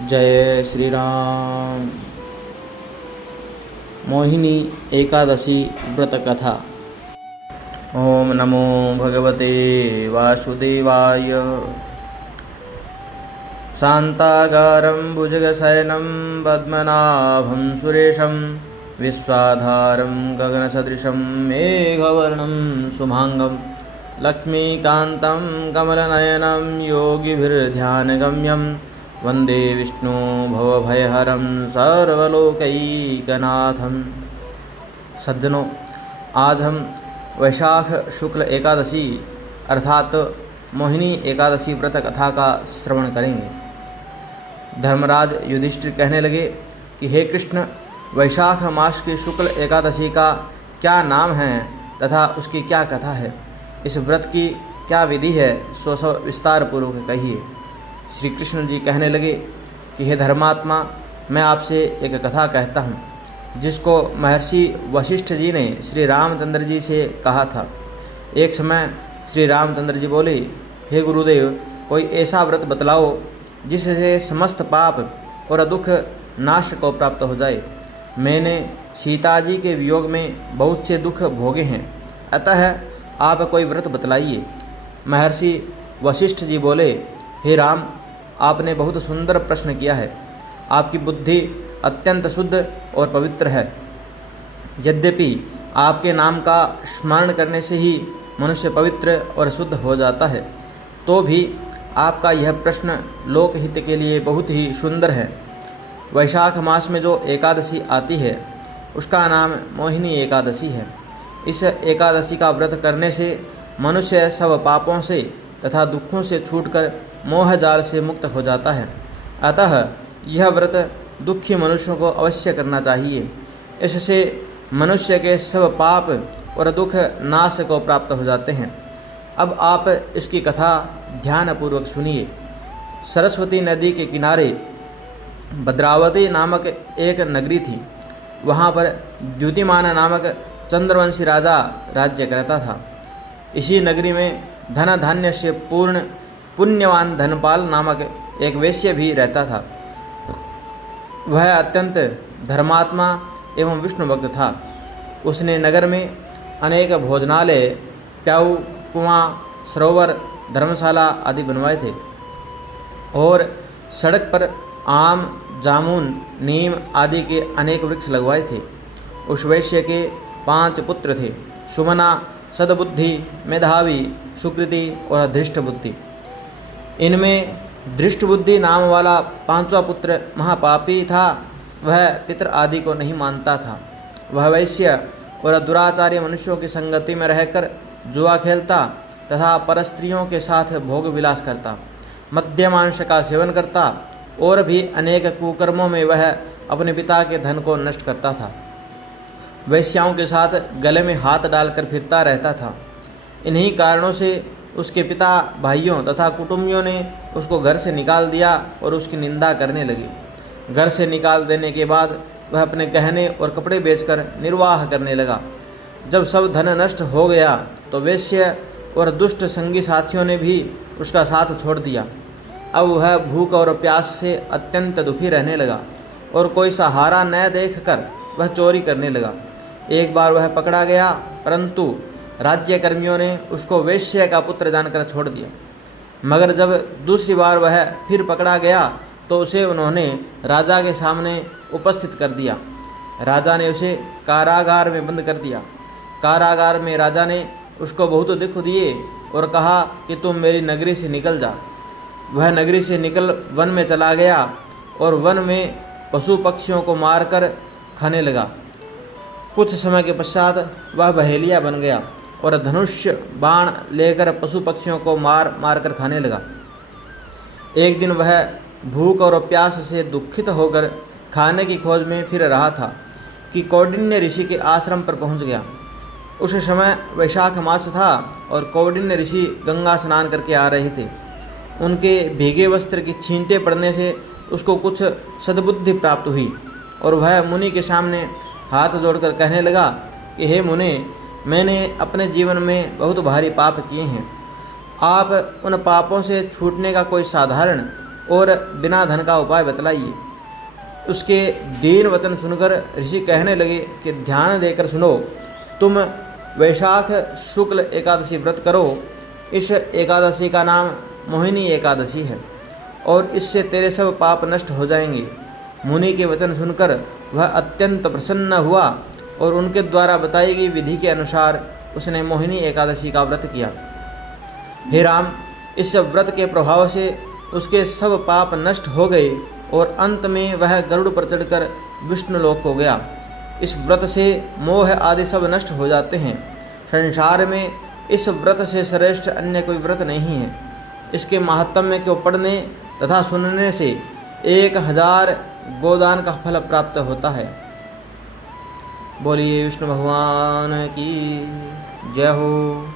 जय श्री राम। मोहिनी एकादशी व्रत कथा। ओम नमो भगवते वासुदेवाय। शान्ताकारं भुजगशयनं पद्मनाभं सुरेशं विश्वाधारं गगनसदृशं मेघवर्णं शुभांगं लक्ष्मीकान्तं कमलनयनं योगिभिर्ध्यानगम्यं वन्दे विष्णु भवभयहरं सर्वलोकैकनाथं। सज्जनों, आज हम वैशाख शुक्ल एकादशी अर्थात मोहिनी एकादशी व्रत कथा का श्रवण करेंगे। धर्मराज युधिष्ठिर कहने लगे कि हे कृष्ण, वैशाख मास की शुक्ल एकादशी का क्या नाम है तथा उसकी क्या कथा है, इस व्रत की क्या विधि है, सो सब विस्तार पूर्वक कहिए। श्री कृष्ण जी कहने लगे कि हे धर्मात्मा, मैं आपसे एक कथा कहता हूँ जिसको महर्षि वशिष्ठ जी ने श्री रामचंद्र जी से कहा था। एक समय श्री रामचंद्र जी बोले, हे गुरुदेव, कोई ऐसा व्रत बतलाओ जिससे समस्त पाप और दुख नाश को प्राप्त हो जाए। मैंने सीता जी के वियोग में बहुत से दुख भोगे हैं, अतः आप कोई व्रत बतलाइए। महर्षि वशिष्ठ जी बोले, हे राम, आपने बहुत सुंदर प्रश्न किया है। आपकी बुद्धि अत्यंत शुद्ध और पवित्र है। यद्यपि आपके नाम का स्मरण करने से ही मनुष्य पवित्र और शुद्ध हो जाता है, तो भी आपका यह प्रश्न लोकहित के लिए बहुत ही सुंदर है। वैशाख मास में जो एकादशी आती है उसका नाम मोहिनी एकादशी है। इस एकादशी का व्रत करने से मनुष्य सब पापों से तथा दुखों से छूटकर मोह जाल से मुक्त हो जाता है। अतः यह व्रत दुखी मनुष्यों को अवश्य करना चाहिए। इससे मनुष्य के सब पाप और दुख नाश को प्राप्त हो जाते हैं। अब आप इसकी कथा ध्यानपूर्वक सुनिए। सरस्वती नदी के किनारे भद्रावती नामक एक नगरी थी। वहाँ पर द्युतिमान नामक चंद्रवंशी राजा राज्य करता था। इसी नगरी में धन धान्य से पूर्ण पुण्यवान धनपाल नामक एक वेश्य भी रहता था। वह अत्यंत धर्मात्मा एवं विष्णु भक्त था। उसने नगर में अनेक भोजनालय, प्याऊ, कुआं, सरोवर, धर्मशाला आदि बनवाए थे और सड़क पर आम, जामुन, नीम आदि के अनेक वृक्ष लगवाए थे। उस वैश्य के 5 पुत्र थे, सुमना, सद्बुद्धि, मेधावी, सुकृति और धृष्ट बुद्धि। इनमें धृष्ट बुद्धि नाम वाला 5वां पुत्र महापापी था। वह पितर आदि को नहीं मानता था। वह वैश्य और दुराचारी मनुष्यों की संगति में रहकर जुआ खेलता तथा परस्त्रियों के साथ भोग विलास करता, मद्यमांस का सेवन करता और भी अनेक कुकर्मों में वह अपने पिता के धन को नष्ट करता था। वैश्याओं के साथ गले में हाथ डालकर फिरता रहता था। इन्हीं कारणों से उसके पिता, भाइयों तथा कुटुंबियों ने उसको घर से निकाल दिया और उसकी निंदा करने लगे। घर से निकाल देने के बाद वह अपने गहने और कपड़े बेचकर निर्वाह करने लगा। जब सब धन नष्ट हो गया तो वेश्य और दुष्ट संगी साथियों ने भी उसका साथ छोड़ दिया। अब वह भूख और प्यास से अत्यंत दुखी रहने लगा और कोई सहारा न देखकर वह चोरी करने लगा। एक बार वह पकड़ा गया, परंतु राज्य कर्मियों ने उसको वेश्य का पुत्र जानकर छोड़ दिया। मगर जब दूसरी बार वह फिर पकड़ा गया तो उसे उन्होंने राजा के सामने उपस्थित कर दिया। राजा ने उसे कारागार में बंद कर दिया। कारागार में राजा ने उसको बहुत दुख दिए और कहा कि तुम मेरी नगरी से निकल जा। वह नगरी से निकल वन में चला गया और वन में पशु पक्षियों को मारकर खाने लगा। कुछ समय के पश्चात वह बहेलिया बन गया और धनुष्य बाण लेकर पशु पक्षियों को मार मार कर खाने लगा। एक दिन वह भूख और प्यास से दुखित होकर खाने की खोज में फिर रहा था कि कौंडिन्य ऋषि के आश्रम पर पहुंच गया। उस समय वैशाख मास था और कौंडिन्य ऋषि गंगा स्नान करके आ रहे थे। उनके भीगे वस्त्र की छींटे पड़ने से उसको कुछ सद्बुद्धि प्राप्त हुई और वह मुनि के सामने हाथ जोड़कर कहने लगा कि हे मुनि, मैंने अपने जीवन में बहुत भारी पाप किए हैं। आप उन पापों से छूटने का कोई साधारण और बिना धन का उपाय बतलाइए। उसके दीन वचन सुनकर ऋषि कहने लगे कि ध्यान देकर सुनो, तुम वैशाख शुक्ल एकादशी व्रत करो। इस एकादशी का नाम मोहिनी एकादशी है और इससे तेरे सब पाप नष्ट हो जाएंगे। मुनि के वचन सुनकर वह अत्यंत प्रसन्न हुआ और उनके द्वारा बताई गई विधि के अनुसार उसने मोहिनी एकादशी का व्रत किया। हे राम, इस व्रत के प्रभाव से उसके सब पाप नष्ट हो गए और अंत में वह गरुड़ पर चढ़कर विष्णु लोक को गया। इस व्रत से मोह आदि सब नष्ट हो जाते हैं। संसार में इस व्रत से श्रेष्ठ अन्य कोई व्रत नहीं है। इसके महात्म्य को पढ़ने तथा सुनने से 1000 गोदान का फल प्राप्त होता है। बोलिए विष्णु भगवान की जय हो।